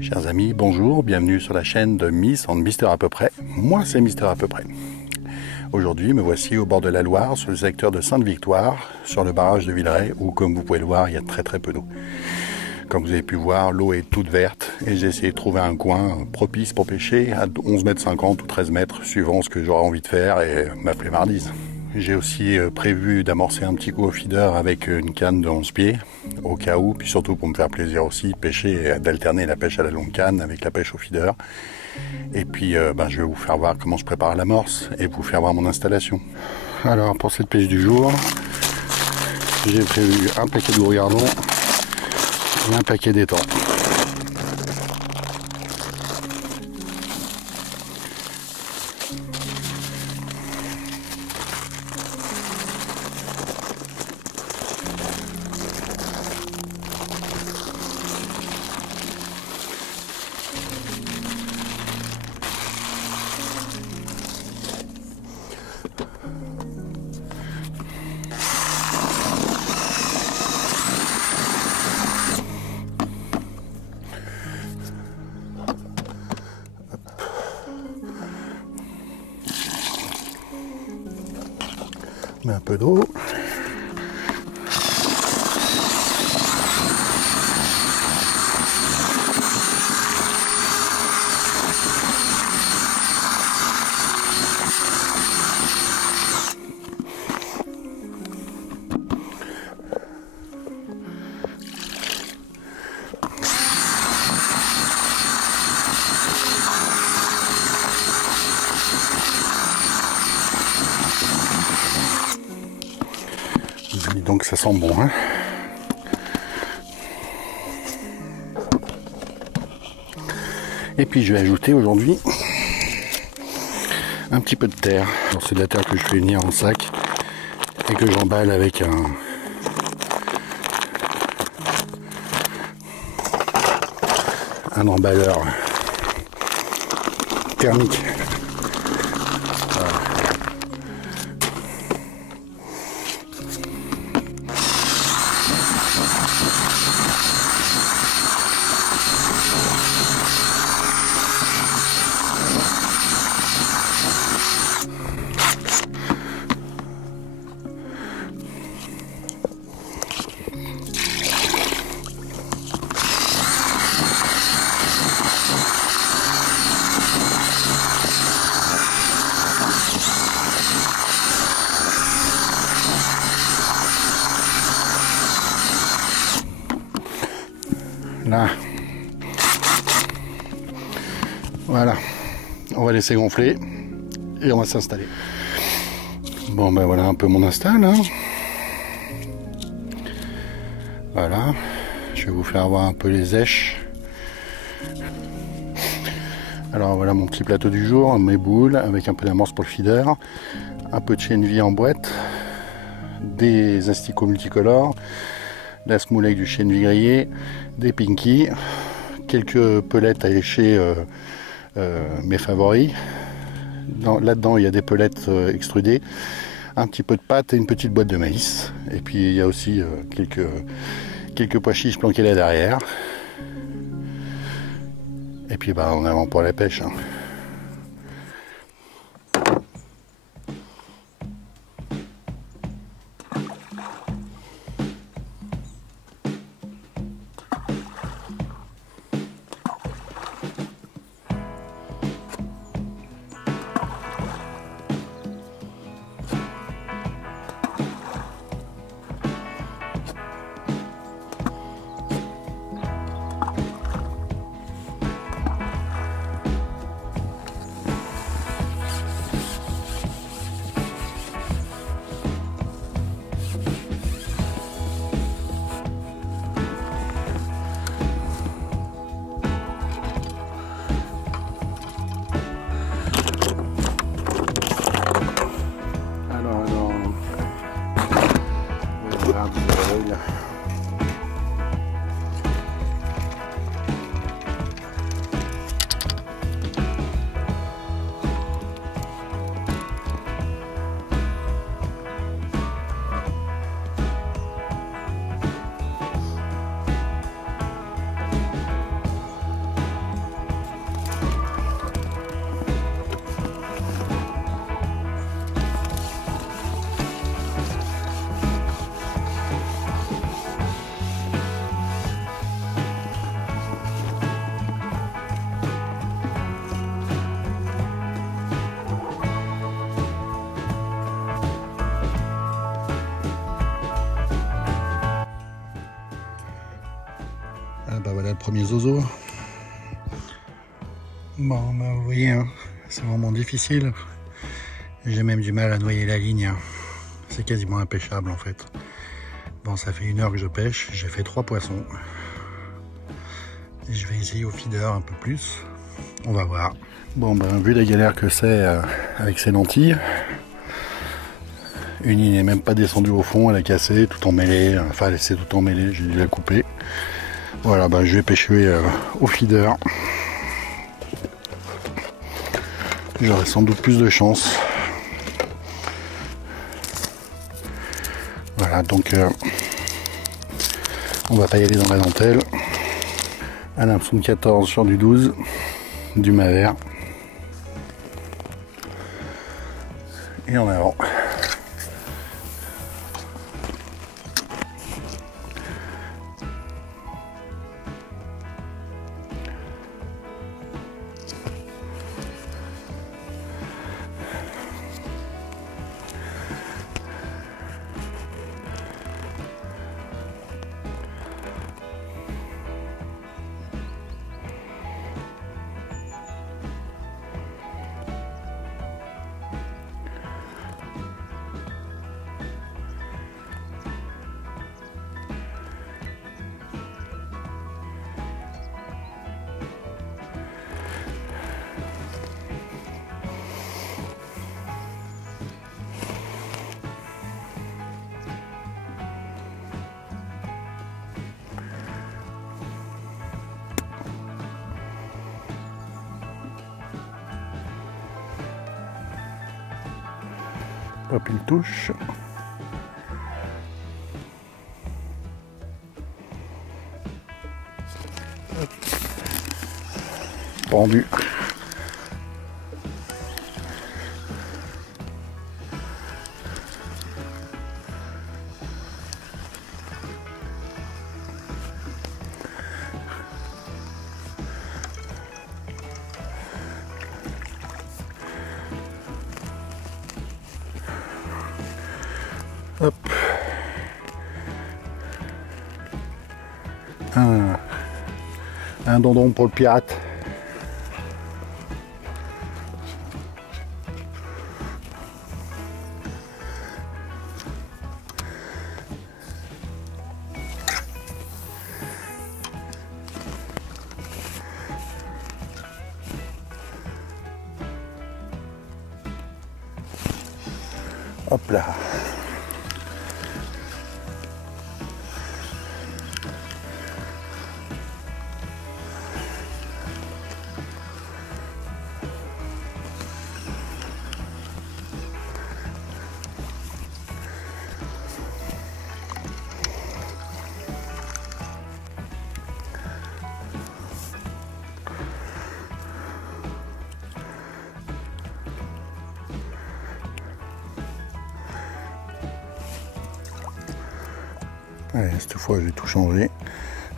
Chers amis, bonjour, bienvenue sur la chaîne de Miss and Mister à peu près. Moi, c'est Mister à peu près. Aujourd'hui, me voici au bord de la Loire, sur le secteur de Sainte-Victoire, sur le barrage de Villeray, où, comme vous pouvez le voir, il y a très peu d'eau. Comme vous avez pu voir, l'eau est toute verte et j'ai essayé de trouver un coin propice pour pêcher à 11,50 m ou 13 mètres, suivant ce que j'aurai envie de faire et ma flemmardise. J'ai aussi prévu d'amorcer un petit coup au feeder avec une canne de 11 pieds, au cas où, puis surtout pour me faire plaisir aussi, pêcher et d'alterner la pêche à la longue canne avec la pêche au feeder. Et puis je vais vous faire voir comment je prépare l'amorce et vous faire voir mon installation. Alors pour cette pêche du jour, j'ai prévu un paquet de gourgardons et un paquet d'étangs. On met un peu d'eau. Donc ça sent bon, hein. Et puis je vais ajouter aujourd'hui un petit peu de terre. C'est de la terre que je fais venir en sac et que j'emballe avec un emballeur thermique. Là, voilà, on va laisser gonfler et on va s'installer. Bon ben voilà un peu mon install, hein. Voilà, je vais vous faire voir un peu les èches. Alors voilà mon petit plateau du jour, mes boules avec un peu d'amorce pour le feeder, un peu de chènevis en boîte, des asticots multicolores, la smooth avec du chènevis grillé, des pinky, quelques pelettes à écher, mes favoris. Là-dedans il y a des pelettes extrudées, un petit peu de pâte et une petite boîte de maïs. Et puis il y a aussi quelques pois chiches planqués là derrière. Et puis en avant pour la pêche, hein. Ah bah voilà le premier zozo. Bon bah vous voyez, hein, c'est vraiment difficile. J'ai même du mal à noyer la ligne. C'est quasiment impêchable en fait. Bon, ça fait 1 heure que je pêche, j'ai fait 3 poissons. Et je vais essayer au feeder un peu plus. On va voir. Bon ben vu la galère que c'est avec ces lentilles, une ligne n'est même pas descendue au fond, elle a cassé, tout emmêlé, enfin elle s'est tout emmêlée, j'ai dû la couper. Voilà, ben je vais pêcher au feeder. J'aurai sans doute plus de chance. Voilà, donc on va pas y aller dans la dentelle. Un hameçon de 14 sur du 12, du Mavert. Et en avant. Hop, une touche. Hop. Pendu. Hop. Un dindon pour le pirate. Hop là. Allez, cette fois je vais tout changer.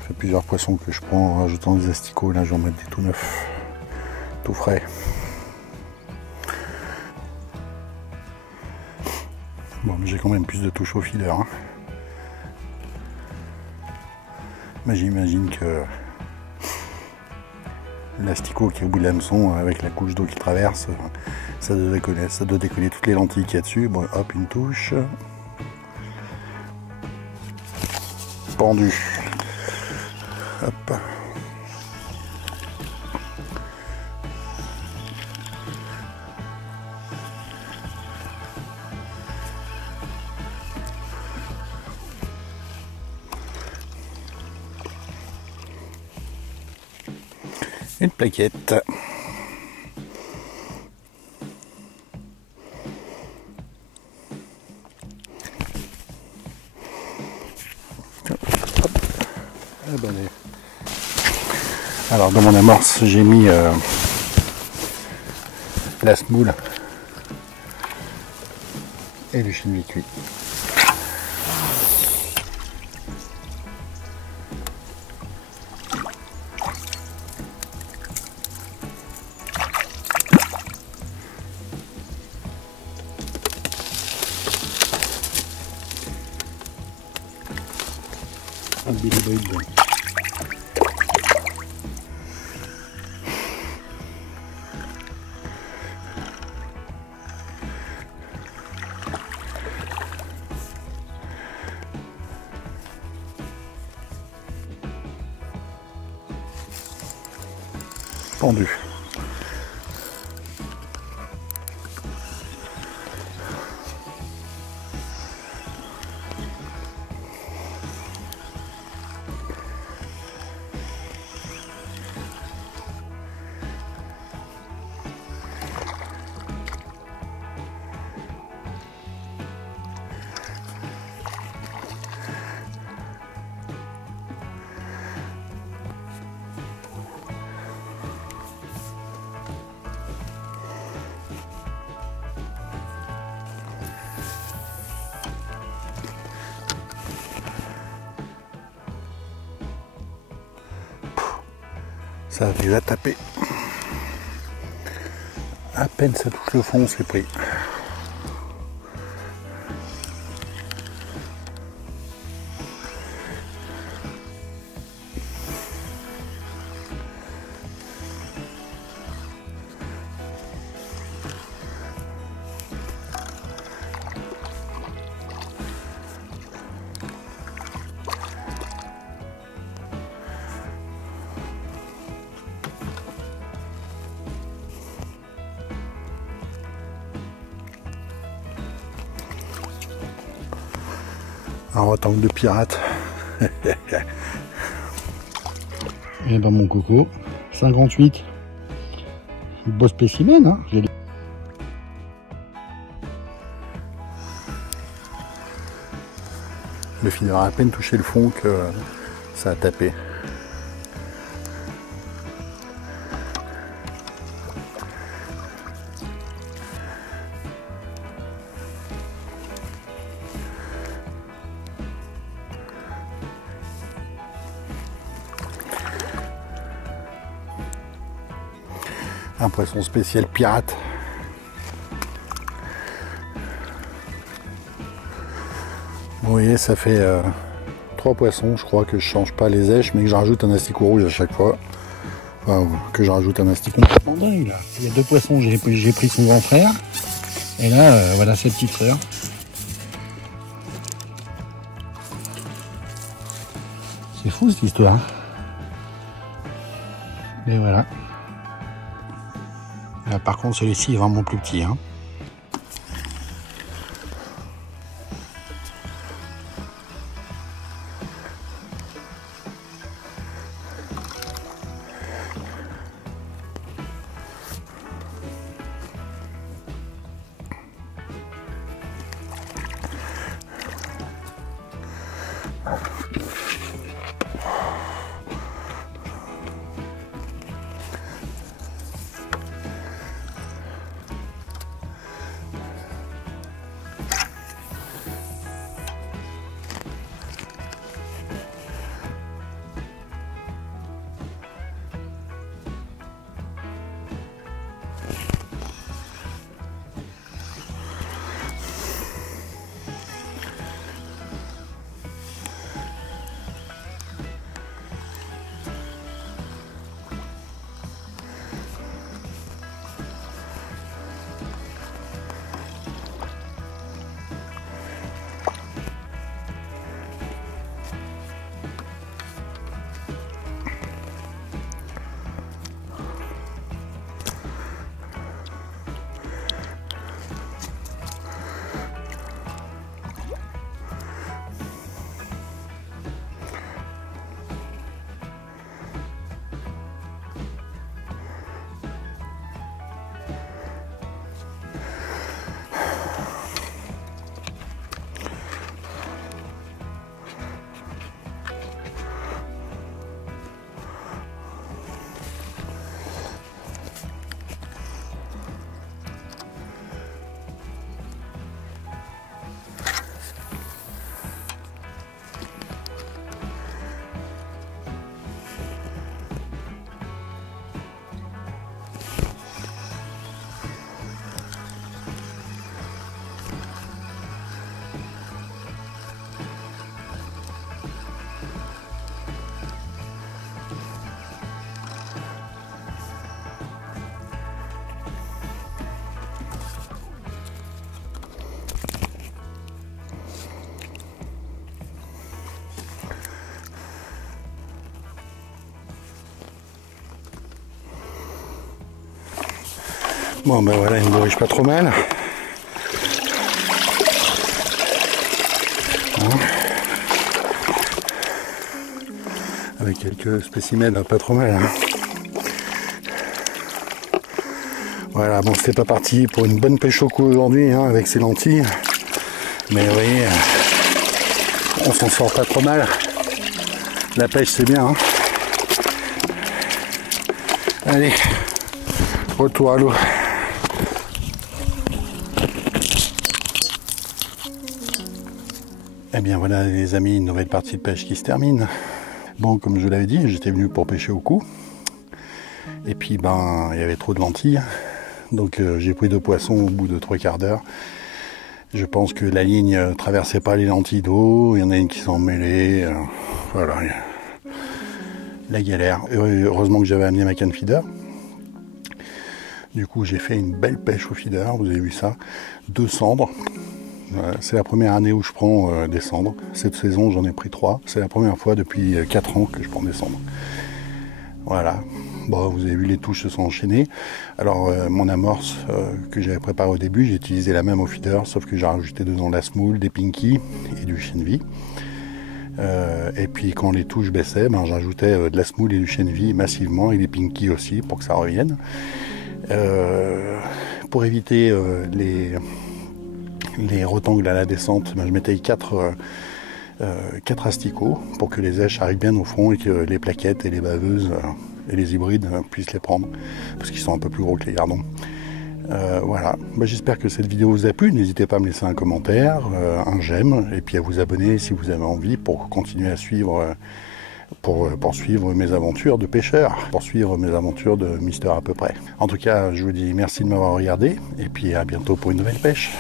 Ça fait plusieurs poissons que je prends en rajoutant des asticots. Là je vais en mettre des tout neufs, tout frais. Bon, mais j'ai quand même plus de touches au feeder. Hein. Mais j'imagine que l'asticot qui est au bout de l'hameçon avec la couche d'eau qui traverse, ça doit décoller toutes les lentilles qu'il y a dessus. Bon, hop, une touche. Pendu. Hop. Une plaquette. Alors dans mon amorce j'ai mis la semoule et le chien cuit. Un billy boy. pendu. Ça a déjà tapé. À peine ça touche le fond, c'est pris. Un retang de pirate. Et ben mon coco, 58. Beau spécimen, hein. Le fil a à peine touché le fond que ça a tapé. Un poisson spécial pirate. Vous voyez, ça fait 3 poissons, je crois, que je change pas les èches, mais que je rajoute un asticot rouge à chaque fois. Enfin, que je rajoute un asticot complètement dingue, là. Il y a 2 poissons, j'ai pris son grand frère. Et là, voilà sa petite sœur. C'est fou cette histoire. Et voilà. Là, par contre, celui-ci est vraiment plus petit, hein. Bon ben voilà, il ne dirige pas trop mal. Avec quelques spécimens pas trop mal. Hein. Voilà, bon, c'était pas parti pour une bonne pêche au cou aujourd'hui, hein, avec ces lentilles. Mais vous voyez, on s'en sort pas trop mal. La pêche, c'est bien. Hein. Allez, retour à l'eau. Eh bien voilà les amis, une nouvelle partie de pêche qui se termine. Bon, comme je vous l'avais dit, j'étais venu pour pêcher au cou. Et puis ben, il y avait trop de lentilles. Donc j'ai pris 2 poissons au bout de 3/4 d'heure. Je pense que la ligne traversait pas les lentilles d'eau. Il y en a une qui s'en mêlait. Voilà. La galère. Heureusement que j'avais amené ma canne feeder. Du coup j'ai fait une belle pêche au feeder. Vous avez vu ça. 2 cendres. C'est la première année où je prends des cendres. Cette saison, j'en ai pris 3. C'est la première fois depuis 4 ans que je prends des cendres. Voilà. Bon, vous avez vu, les touches se sont enchaînées. Alors, mon amorce que j'avais préparé au début, j'ai utilisé la même au feeder, sauf que j'ai rajouté dedans de la smoule, des pinky et du chènevis. Et puis, quand les touches baissaient, ben, j'ajoutais de la smoule et du chènevis massivement, et des pinky aussi, pour que ça revienne. Pour éviter les retangles à la descente, ben, je mettais 4 asticots pour que les èches arrivent bien au fond et que les plaquettes et les baveuses et les hybrides puissent les prendre, parce qu'ils sont un peu plus gros que les gardons. Voilà, ben, j'espère que cette vidéo vous a plu. N'hésitez pas à me laisser un commentaire, un j'aime, et puis à vous abonner si vous avez envie pour continuer à suivre, pour poursuivre mes aventures de pêcheur, poursuivre mes aventures de Mister à peu près. En tout cas, je vous dis merci de m'avoir regardé, et puis à bientôt pour une nouvelle pêche.